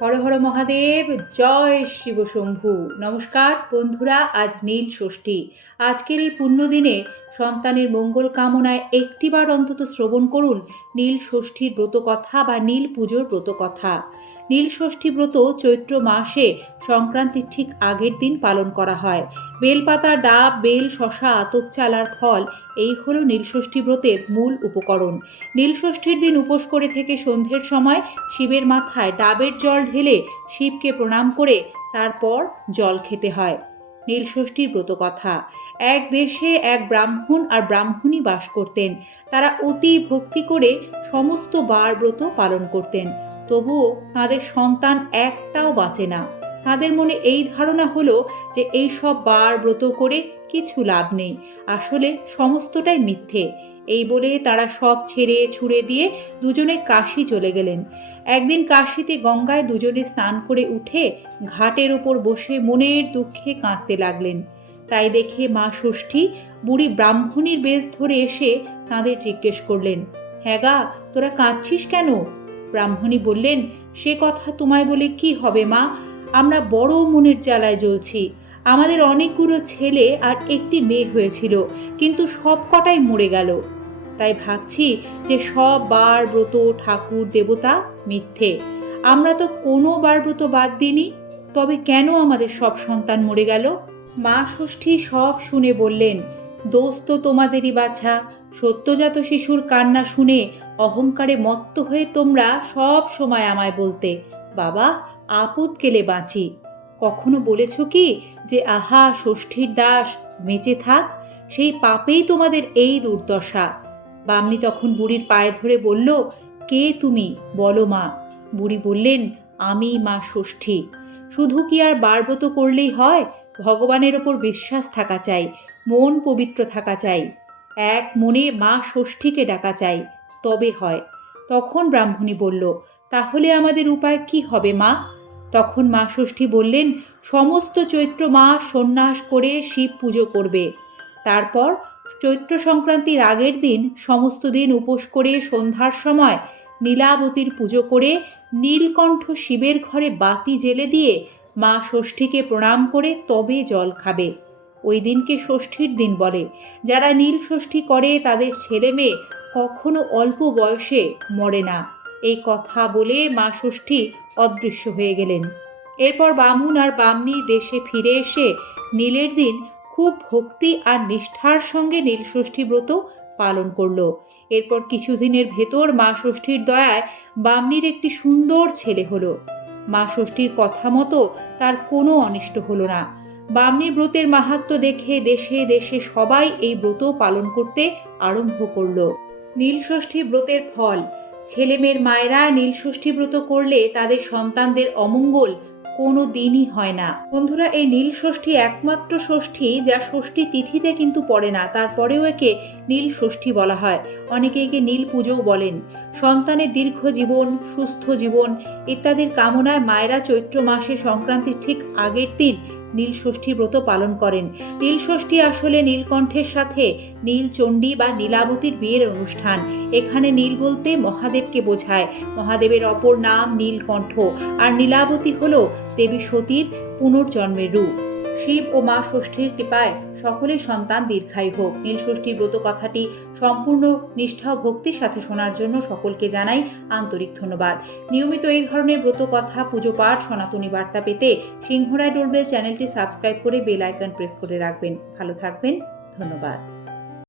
হর হর মহাদেব, জয় শিব শম্ভু। নমস্কার বন্ধুরা, আজ নীল ষষ্ঠী। আজকের এই পূর্ণ দিনে সন্তানের মঙ্গল কামনায় একটিবার অন্তত শ্রবণ করুন নীল ষষ্ঠীর ব্রত কথা বা নীল পুজোর ব্রত কথা নীল ষষ্ঠী ব্রত চৈত্র মাসে সংক্রান্তির ঠিক আগের দিন পালন করা হয়। বেলপাতা, ডাব, বেল শশা আতপ চালার ফল, এই হলো নীলষষ্ঠী ব্রতের মূল উপকরণ। নীলষষ্ঠীর দিন উপোস করে থেকে সন্ধ্যের সময় শিবের মাথায় ডাবের জল ঢেলে শিবকে প্রণাম করে তারপর জল খেতে হয়। নীলষষ্ঠীর ব্রত কথা এক দেশে এক ব্রাহ্মণ আর ব্রাহ্মণী বাস করতেন। তারা অতি ভক্তি করে সমস্ত বার ব্রত পালন করতেন। তবুও তাদের সন্তান একটাও বাঁচে না। তাদের মনে এই ধারণা হলো যে এই সব বার ব্রত করে কিছু লাভ নেই। আসলে সমস্তটাই মিথ্যে। এই বলে তারা সব ছেড়ে ছুড়ে দিয়ে দুজনে কাশি চলে গেলেন। একদিন কাশিতে গঙ্গায় দুজনে স্নান করে উঠে ঘাটের ওপর বসে মনের দুঃখে কাঁদতে লাগলেন। তাই দেখে মা ষষ্ঠী বুড়ি ব্রাহ্মণীর বেশ ধরে এসে তাদের জিজ্ঞেস করলেন হ্যাঁ গা, তোরা কাঁদছিস কেন? ব্রাহ্মণী বললেন, সে কথা তোমায় বলে কি হবে মা? আমরা বড় মনের জ্বালায় জ্বলছি। আমাদের অনেকগুলো ছেলে আর একটি মেয়ে হয়েছিল, কিন্তু সব কটাই মরে গেল। তাই ভাবছি যে সব বার ব্রত ঠাকুর দেবতা মিথ্যে। আমরা তো কোনো বার ব্রত বাদ দিইনি, তবে কেন আমাদের সব সন্তান মরে গেল? মা ষষ্ঠী সব শুনে বললেন, দোষ তো তোমাদেরই বাছা। সত্যজাত শিশুর কান্না শুনে অহংকারে মত্ত হয়ে তোমরা সব সময় আমায় বলতে। বাবা আপদ কেলে বাঁচি? কখনো বলেছ কি যে, আহা, ষষ্ঠীর দাস, বেঁচে থাক, সেই পাপেই তোমাদের এই দুর্দশা বামনি তখন বুড়ির পায়ে ধরে বলল, কে তুমি? বলো মা বুড়ি বললেন, আমি মা ষষ্ঠী। শুধু কি আর বারব্রত করলেই হয়? ভগবানের ওপর বিশ্বাস থাকা চাই, মন পবিত্র থাকা চাই। এক মনে মা ষষ্ঠীকে ডাকা চাই, তবে হয় তখন ব্রাহ্মণী বলল, তাহলে আমাদের উপায় কি হবে মা? তখন মা ষষ্ঠী বললেন, সমস্ত চৈত্র মাস সন্ন্যাস করে শিব পুজো করবে। তারপর চৈত্র সংক্রান্তির আগের দিন সমস্ত দিন উপোস করে সন্ধ্যার সময় নীলাবতীর পুজো করে নীলকণ্ঠ শিবের ঘরে বাতি জেলে দিয়ে মা ষষ্ঠীকে প্রণাম করে তবে জল খাবে। ওই দিনকে ষষ্ঠীর দিন বলে। যারা নীল ষষ্ঠী করে তাদের ছেলে মেয়ে কখনো অল্প বয়সে মরে না। এই কথা বলে মা ষষ্ঠী অদৃশ্য হয়ে গেলেন। এরপর বামুন আর বামনি দেশে ফিরে এসে নীলের দিন খুব ভক্তি আর নিষ্ঠার সঙ্গে নীলষষ্ঠী ব্রত পালন করল। এরপর কিছুদিনের ভেতর মা ষষ্ঠীর দয়ায় বামনির একটি সুন্দর ছেলে হলো। মা ষষ্ঠীর কথা মতো তার কোনো অনিষ্ট হলো না। বামনি ব্রতের মাহাত্ম দেখে দেশে দেশে সবাই এই ব্রত পালন করতে আরম্ভ করল। নীলষষ্ঠী ব্রতের ফল ছেলেমেয়ের মায়েরা নীলষষ্ঠী ব্রত করলে তাদের সন্তানদের অমঙ্গল কোনো দিনই হয় না। বন্ধুরা, এই নীল ষষ্ঠী একমাত্র ষষ্ঠী যা ষষ্ঠী তিথিতে কিন্তু পড়ে না, তারপরেও একে নীল ষষ্ঠী বলা হয়। অনেকে একে নীল পুজোও বলেন। সন্তানের দীর্ঘ জীবন, সুস্থ জীবন ইত্যাদির কামনায় মায়েরা চৈত্র মাসে সংক্রান্তির ঠিক আগের দিন নীল ষষ্ঠী ব্রত পালন করেন। নীলষষ্ঠী আসলে নীলকণ্ঠের সাথে নীলচণ্ডী বা নীলাবতীর বিয়ের অনুষ্ঠান। এখানে নীল বলতে মহাদেবকে বোঝায়। মহাদেবের অপর নাম নীলকণ্ঠ, আর নীলাবতী হল দেবী সতীর পুনর্জন্মের রূপ। শিব ও মা ষষ্ঠীর কৃপায় সকলের সন্তান দীর্ঘায়ু হোক। নীলষষ্ঠী ব্রত কথাটি সম্পূর্ণ নিষ্ঠা ভক্তির সাথে শোনার জন্য সকলকে জানাই আন্তরিক ধন্যবাদ। নিয়মিত এই ধরনের ব্রত কথা, পুজো পাঠ, সনাতনী বার্তা পেতে সিংহরায় ডোরবেল চ্যানেলটি সাবস্ক্রাইব করে বেল আইকন প্রেস করে রাখবেন। ভালো থাকবেন। ধন্যবাদ।